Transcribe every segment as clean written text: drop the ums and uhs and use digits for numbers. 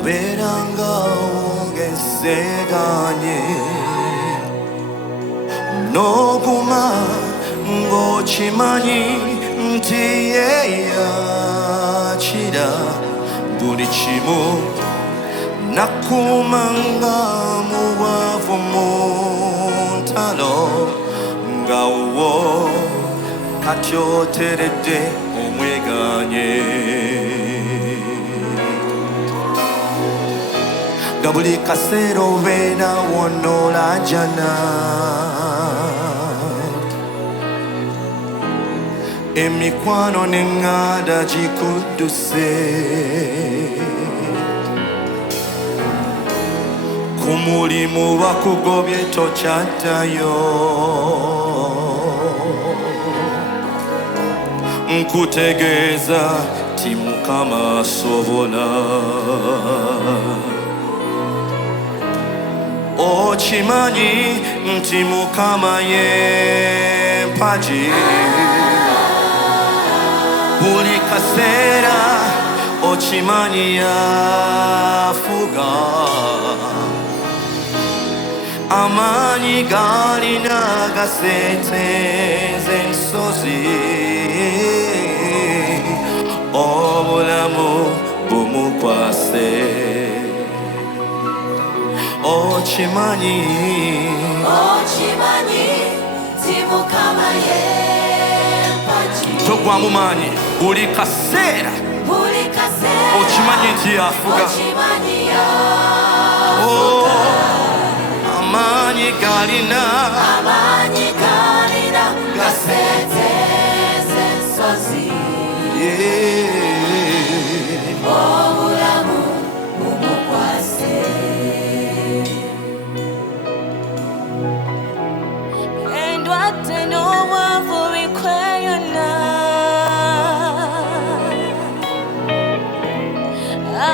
Aberanga ogeseganye Noguma ngochimanyi nti yeyachira buli kimu nakumanga muwavu mu ntalo nga wo kati oteredde omweganye nga buli kaseera obeera wonolajana emikwano neŋŋanda gikudduse ku mulimu bakugobye tokyaddayo nkutegeeza ti Mukama asobola okimanyi nti Mukama ye mpagi buli kaseera okimanyi yafuga amaanyi galina gaseeteeza ensozi obulamu bumukwase okimanyi ti Mukama ye mpagi togwamu maanyi buli kaseera okimanyi nti yafuga amaanyi galina gaseeteeza ensozi obulamu bumukwase endwadde n'obwavu bikweyona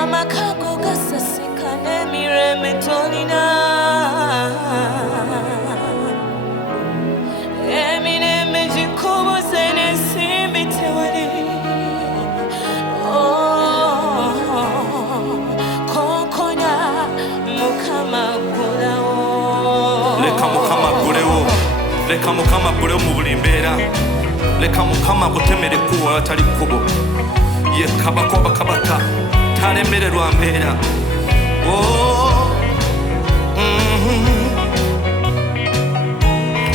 amakago gasasika n'emirembe tolina emirembe gikubuze n'ensimbi tewali konkonya Mukama gulawo leka Mukama gulewo leka Mukama gulewo mu buli mbeera leka Mukama gutemere ekkubo awatali kkubo ye kabaka w'abakabaka talemererwa mbeera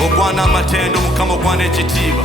ogwana amatendo Mukama ogwana ekitiibwa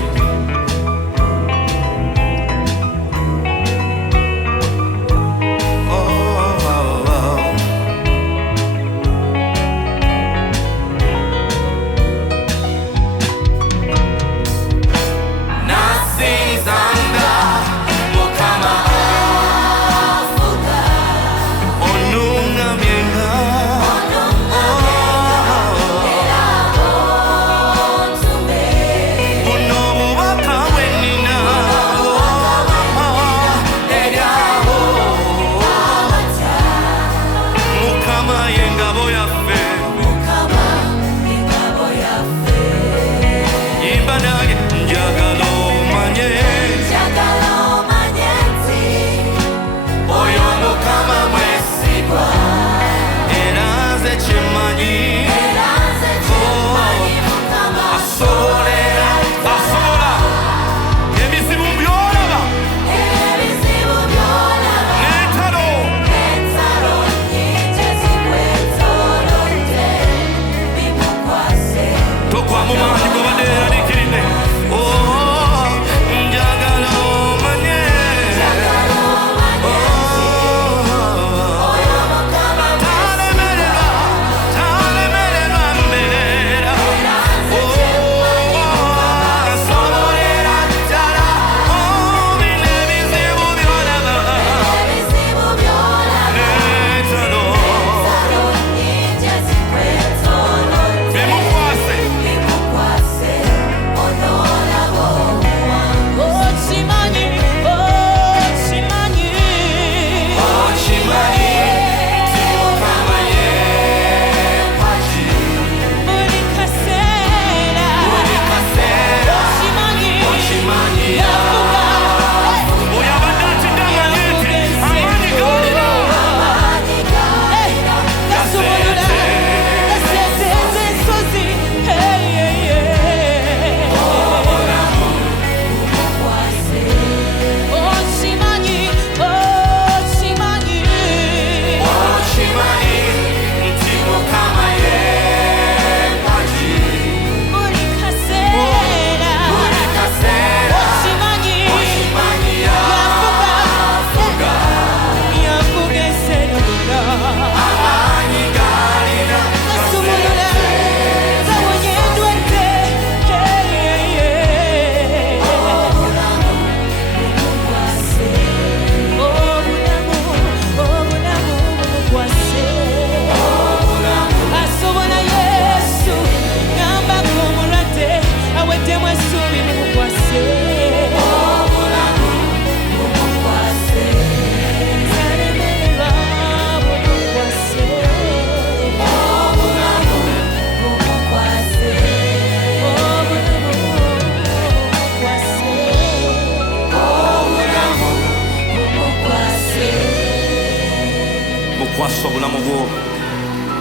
wassa obulamu bwo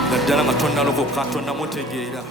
nga ddala nga tonnalokoka tonnamutegeera